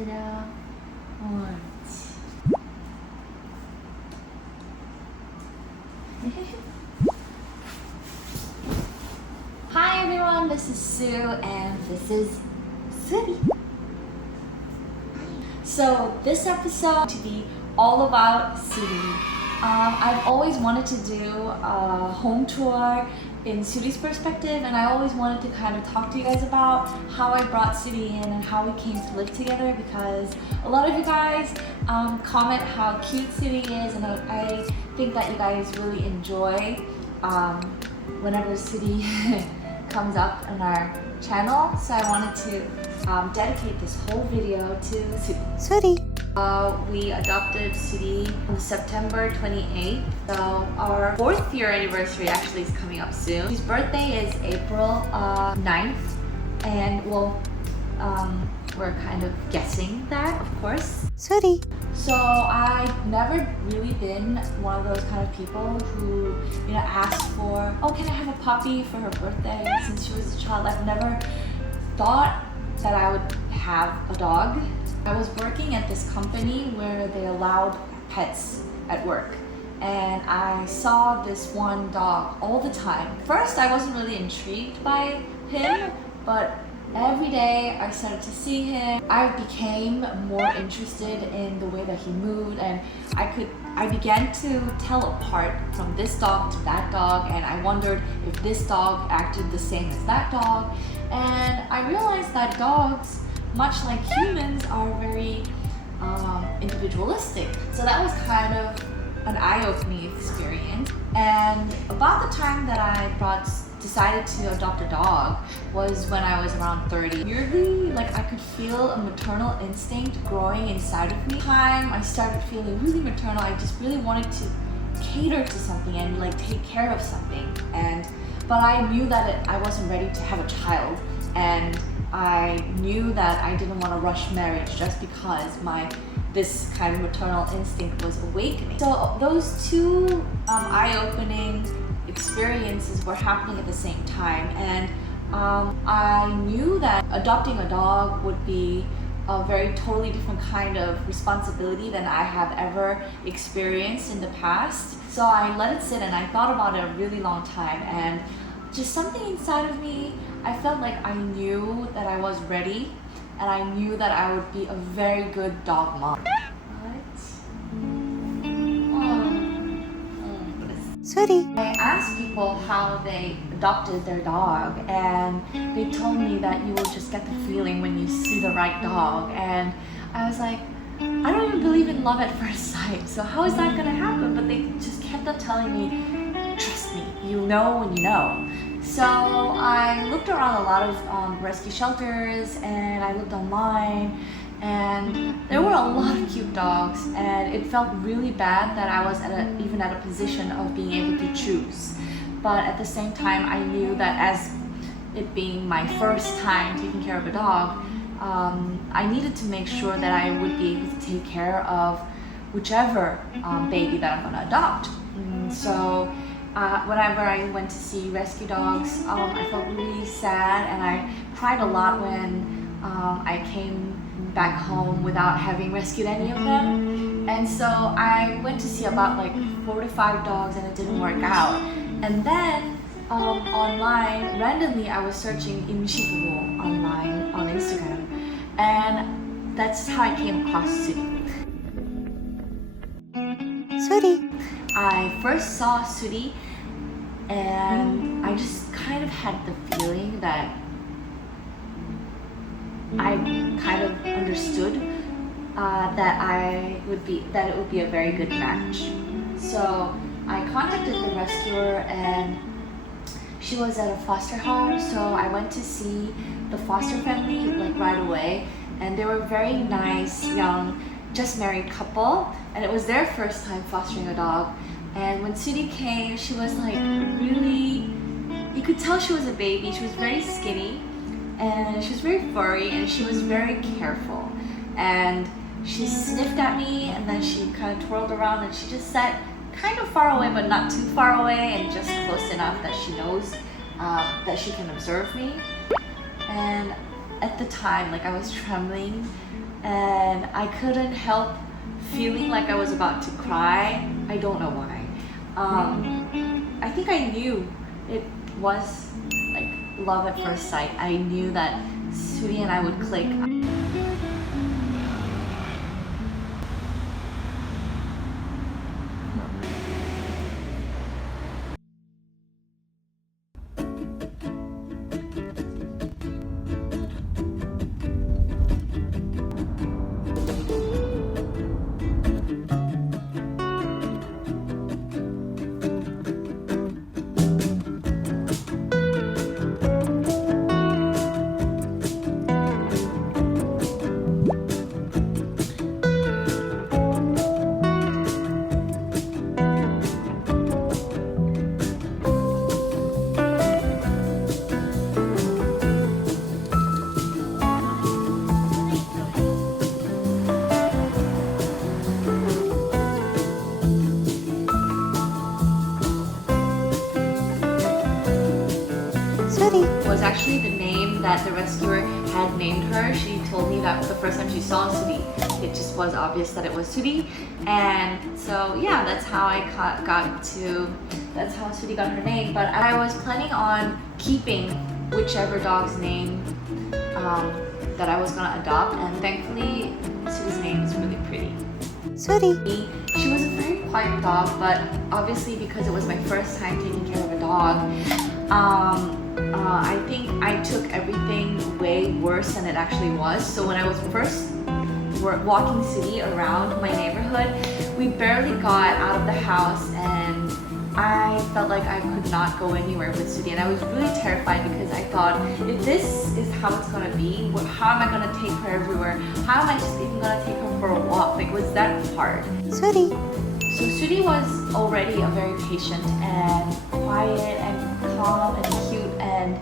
보내드려. 옳지. Hi everyone, this is Sue and this is Suri. So this episode to be all about Suri. I've always wanted to do a home tour in Suri's perspective, and I always wanted to kind of talk to you guys about how I brought Suri in and how we came to live together, because a lot of you guys comment how cute Suri is, and I think that you guys really enjoy whenever Suri comes up on our channel. So I wanted to dedicate this whole video to Suri. We adopted Suri on September 28th, so our 4th year anniversary actually is coming up soon. His birthday is April 9th, and we're kind of guessing that, of course. Suri. So I've never really been one of those kind of people who, ask for, oh, can I have a puppy for her birthday since she was a child. I've never thought that I would have a dog. I was working at this company where they allowed pets at work, and I saw this one dog all the time. First, I wasn't really intrigued by him, but every day I started to see him, I became more interested in the way that he moved, and I began to tell apart from this dog to that dog, and I wondered if this dog acted the same as that dog. And I realized that dogs, much like humans, are very individualistic. So that was kind of an eye-opening experience. And about the time that I decided to adopt a dog was when I was around 30. Weirdly, I could feel a maternal instinct growing inside of me. Time I started feeling really maternal. I just really wanted to cater to something and take care of something. But I knew that I wasn't ready to have a child, and I knew that I didn't want to rush marriage just because this kind of maternal instinct was awakening. So those two eye-opening experiences were happening at the same time, and I knew that adopting a dog would be a very totally different kind of responsibility than I have ever experienced in the past. So I let it sit and I thought about it a really long time, and just something inside of me, I felt like I knew that I was ready, and I knew that I would be a very good dog mom. Suri. I asked people how they adopted their dog, and they told me that you will just get the feeling when you see the right dog. And I was like, I don't even believe in love at first sight, so how is that gonna happen? But they just kept on telling me, trust me, you know when you know. So I looked around a lot of rescue shelters, and I looked online, and there were a lot of cute dogs, and it felt really bad that I was even at a position of being able to choose. But at the same time, I knew that as it being my first time taking care of a dog, I needed to make sure that I would be able to take care of whichever baby that I'm gonna adopt. So whenever I went to see rescue dogs, I felt really sad, and I cried a lot when I came back home without having rescued any of them. And so I went to see about 4 to 5 dogs, and it didn't work out. And then online, randomly I was searching 임시부모 online on Instagram, and that's how I came across Suri. Suri. I first saw Suri, and I just kind of had the feeling that I kind of understood that it would be a very good match. So I contacted the rescuer, and she was at a foster home. So I went to see the foster family right away, and they were very nice, young, just married couple, and it was their first time fostering a dog. And when Suri came, she was really, you could tell she was a baby. She was very skinny, and she was very furry, and she was very careful. And she sniffed at me, and then she kind of twirled around, and she just sat kind of far away, but not too far away, and just close enough that she knows that she can observe me. And at the time, like I was trembling and I couldn't help feeling like I was about to cry. I don't know why. I think I knew it was like love at first sight. I knew that Suri and I would click. Was actually the name that the rescuer had named her. She told me that the first time she saw Suri, it just was obvious that it was Suri. And so yeah, that's how I that's how Suri got her name. But I was planning on keeping whichever dog's name that I was gonna adopt, and thankfully Suri's name is really pretty. Suri. She was a very quiet dog, but obviously because it was my first time taking care of a dog, I think I took everything way worse than it actually was. So when I was first walking Suri around my neighborhood, we barely got out of the house and I felt like I could not go anywhere with Suri, and I was really terrified because I thought, if this is how it's gonna be, how am I gonna take her everywhere? How am I just even gonna take her for a walk? Like, was that hard? Suri. So Suri was already a very patient and quiet and calm and cute and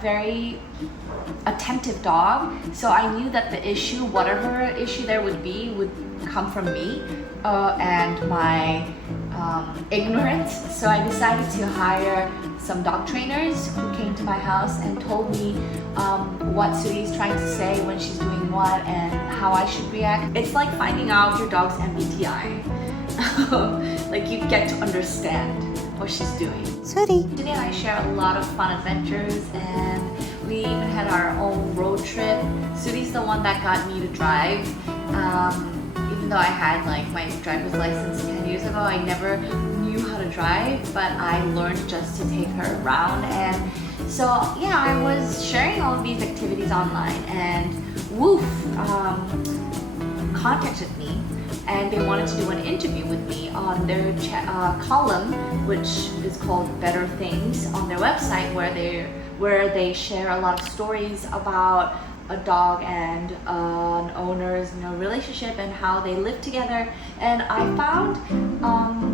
very attentive dog. So I knew that the issue, whatever issue there would be, would come from me and my ignorance. So I decided to hire some dog trainers who came to my house and told me what Suri is trying to say when she's doing what and how I should react. It's like finding out your dog's MBTI. Like, you get to understand what she's doing. Suri. Suri and I share a lot of fun adventures, and we even had our own road trip. Suri's the one that got me to drive. Even though I had like my driver's license 10 years ago, I never knew how to drive, but I learned just to take her around. And so yeah, I was sharing all of these activities online, and WOOOF contacted me, and they wanted to do an interview with me on their column, which is called Better Things, on their website, where they share a lot of stories about a dog and an owner's relationship and how they live together. And I found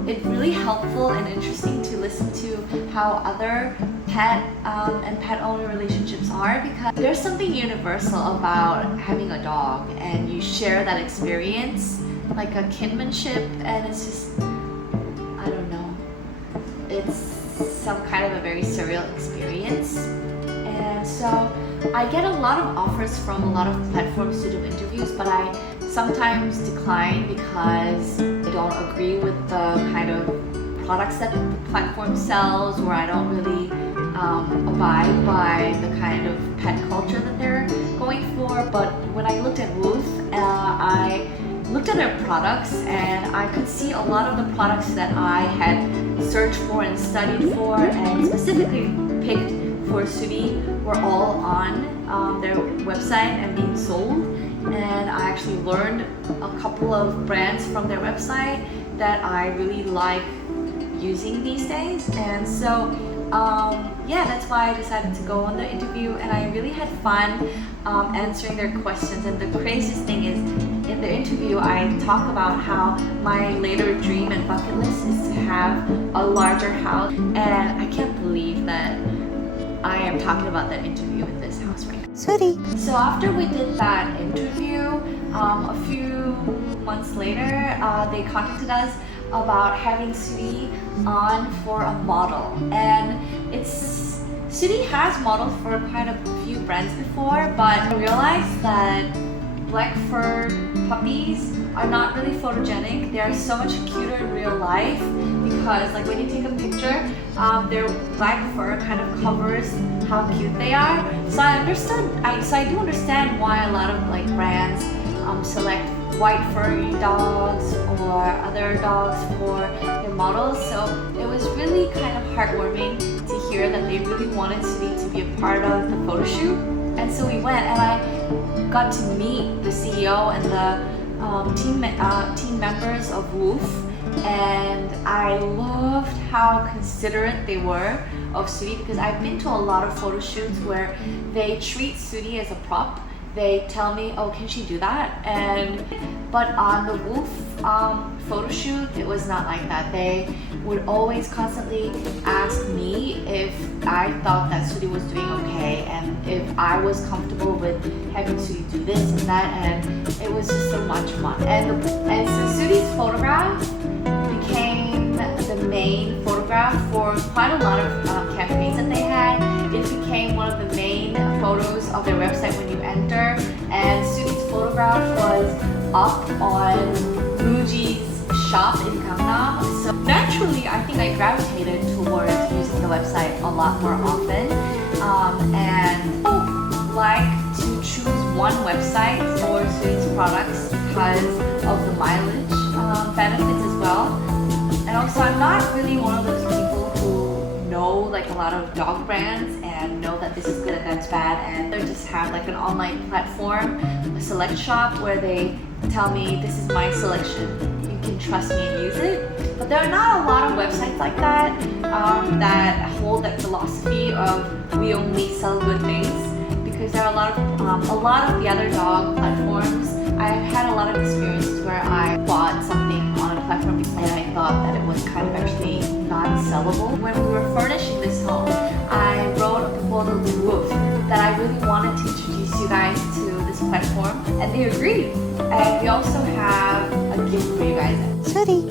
it really helpful and interesting to listen to how other pet and pet owner relationships are, because there's something universal about having a dog and you share that experience, like a kinship, and it's just, I don't know, it's some kind of a very surreal experience. And so I get a lot of offers from a lot of platforms to do interviews, but I sometimes decline because I don't agree with the kind of products that the platform sells, or I don't really abide by the kind of pet culture that they're going for. But when I looked at WOOOF, I looked at their products, and I could see a lot of the products that I had searched for and studied for and specifically picked for Suri were all on their website and being sold. And I actually learned a couple of brands from their website that I really like using these days. And so yeah, that's why I decided to go on the interview, and I really had fun answering their questions. And the craziest thing is, in the interview I talk about how my later dream and bucket list is to have a larger house, and I can't believe that I am talking about that interview in this house right now. Suri. So after we did that interview, a few months later, they contacted us about having Suri on for a model. And it's Sudi has modeled for quite a few brands before, but I realized that black fur puppies are not really photogenic. They are so much cuter in real life because like when you take a picture, their black fur kind of covers how cute they are. So I do understand why a lot of like brands select white furry dogs or other dogs for their models. So it was really kind of heartwarming to hear that they really wanted Sudi to be a part of the photo shoot. And so we went and I got to meet the CEO and the team members of WOOOF, and I loved how considerate they were of Sudi because I've been to a lot of photo shoots where they treat Sudi as a prop. They tell me, oh, can she do that? But on the WOOOF photo shoot, it was not like that. They would always constantly ask me if I thought that Sudi was doing okay and if I was comfortable with having Sudi do this and that, and it was just so much fun. And so Sudi's photograph became the main photograph for quite a lot of campaigns that they had. It became one of the main photos of their website when you enter, and Sudi's photograph was up on Muji's shop in Gangnam. So naturally, I think I gravitated towards using the website a lot more often, and I like to choose one website for Sudi's products because of the mileage benefits as well. And also, I'm not really one of those people who know like a lot of dog brands and know that this is good and that's bad, and they just have like an online platform, a select shop where they tell me this is my selection, you can trust me and use it. But there are not a lot of websites like that that hold that philosophy of we only sell good things, because there are a lot of the other dog platforms. I've had a lot of experiences where I bought something on a platform and I thought that it was kind of actually non-sellable. When we were furnishing this home, I wrote a proposal to WOOOF that I really wanted to introduce you guys to this platform, and they agreed. And we also have a gift for you guys. 수리.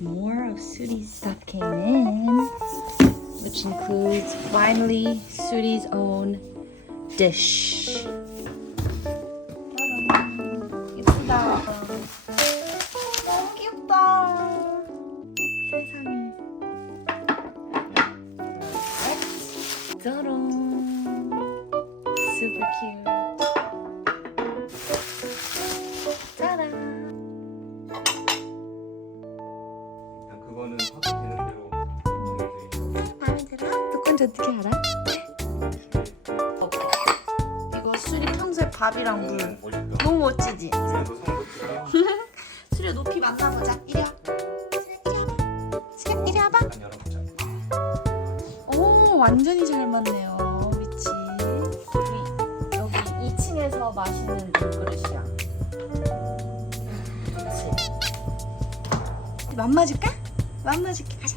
More of Sudi's stuff came in, which includes finally Sudi's own dish. 예쁘다. 너무 귀엽다. 세상에. 짜란. Super cute. 짜란. 그거는 확인되는 대로 마음에 들어? 누군지 어떻게 알아? 이거 수리 평소에 밥이랑 물 너무 멋지지? 수리 높이 만나보자. 이리 와. 수리 이리 와봐. 한 열어보자. 오, 완전히 잘 맞네요. 위치. 우리 여기 2층에서 마시는 물그릇이야. 그치? 맘마줄까? 맘마줄게. 가자.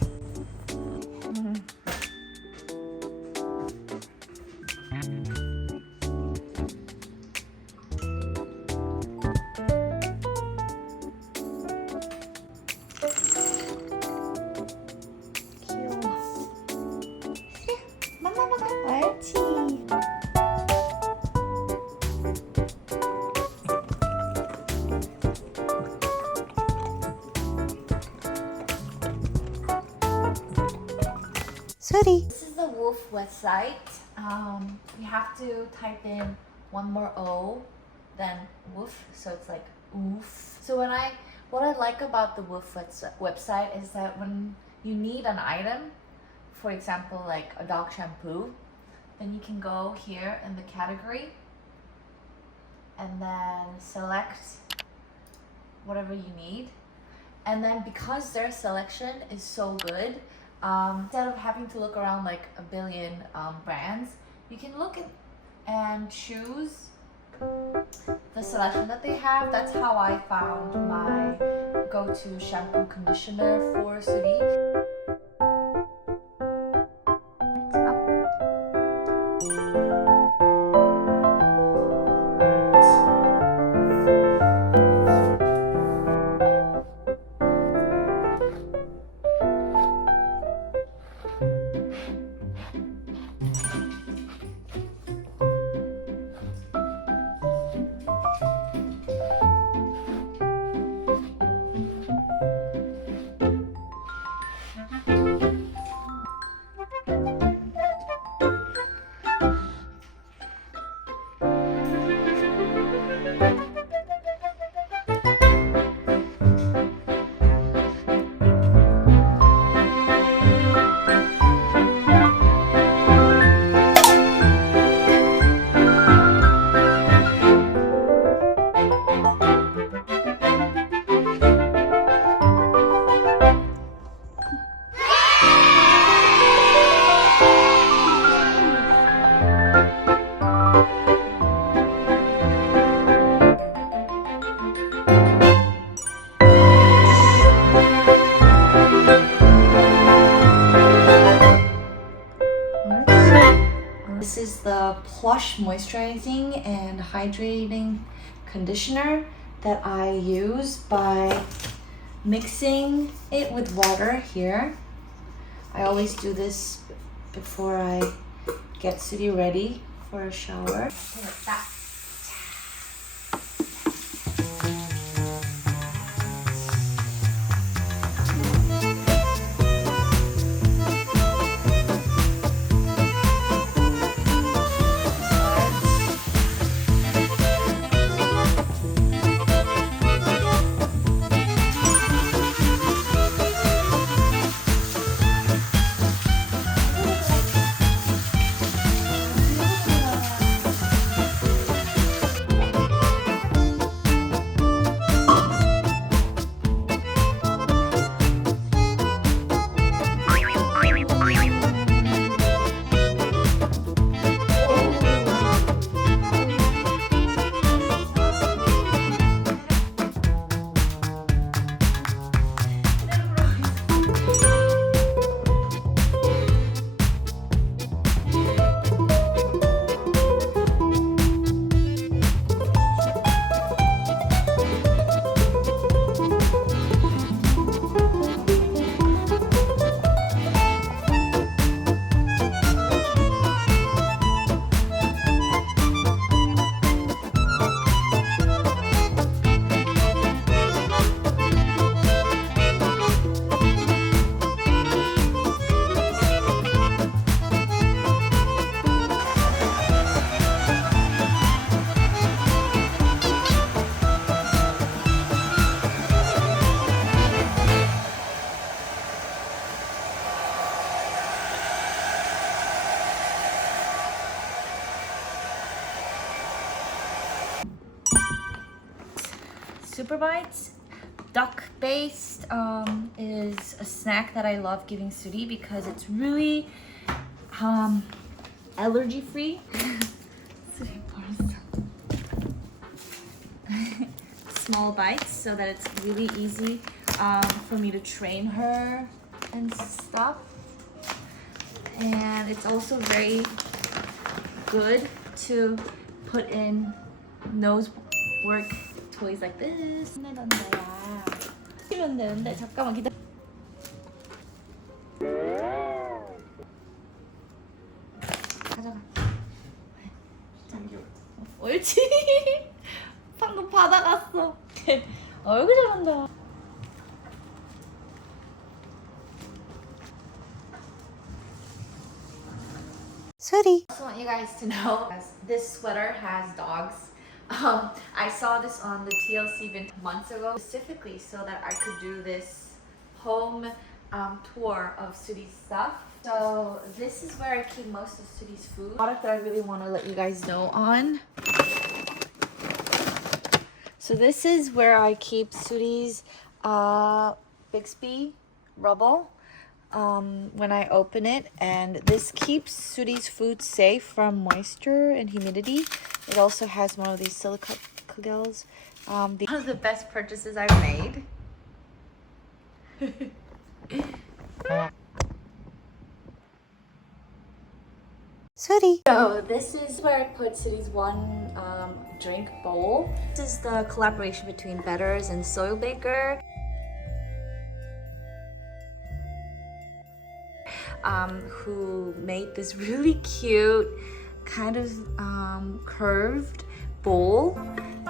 귀여워. 그래, 만나보자. 옳지. 수리. This is the WOOOF website. You have to type in one more O, then WOOOF, so it's like WOOOF. So what I like about the WOOOF website is that when you need an item, for example, like a dog shampoo, then you can go here in the category and then select whatever you need. And then because their selection is so good, instead of having to look around like a billion brands, you can look at and choose the selection that they have. That's how I found my go-to shampoo conditioner for Sudi. This is the Plush Moisturizing and Hydrating Conditioner that I use by mixing it with water here. I always do this before I get Sudi ready for a shower. Super Bites duck based is a snack that I love giving Sudi because it's really allergy free. Small bites so that it's really easy for me to train her and stuff. And it's also very good to put in nose work toys like this. 치면 되는데 잠깐만 기다려. 가져가. 옳지. 방금 받아갔어. 얼굴 잘한다. Sudi. I just want you guys to know this sweater has dogs. I saw this on the TLC event months ago specifically so that I could do this home tour of Sudi's stuff. So this is where I keep most of Sudi's food. Product that I really want to let you guys know on. So this is where I keep Sudi's Bixby rubble when I open it, and this keeps Sudi's food safe from moisture and humidity. It also has one of these silica gels. One of the best purchases I've made. Sudi. So this is where I put Sudi's one drink bowl. This is the collaboration between Betters and Soil Baker. Who made this really cute kind of curved bowl,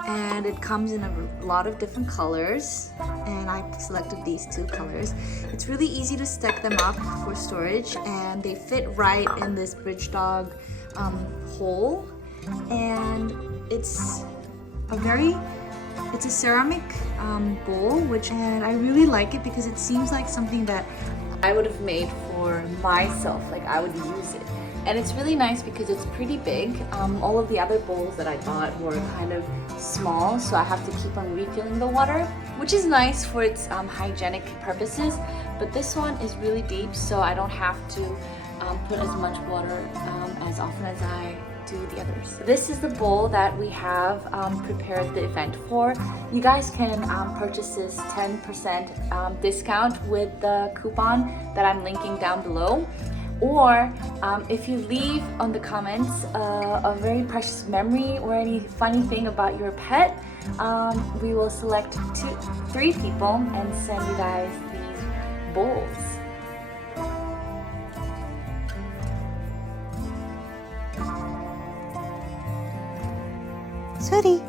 and it comes in a lot of different colors, and I selected these two colors. It's really easy to stack them up for storage, and they fit right in this bridge dog hole, and it's a ceramic bowl, and I really like it because it seems like something that I would have made for myself, like I would use it. And it's really nice because it's pretty big. All of the other bowls that I bought were kind of small, so I have to keep on refilling the water, which is nice for its hygienic purposes. But this one is really deep, so I don't have to put as much water as often as I do the others. This is the bowl that we have prepared the event for. You guys can purchase this 10% discount with the coupon that I'm linking down below. Or if you leave on the comments a very precious memory or any funny thing about your pet, we will select 3 people and send you guys these bowls. 수리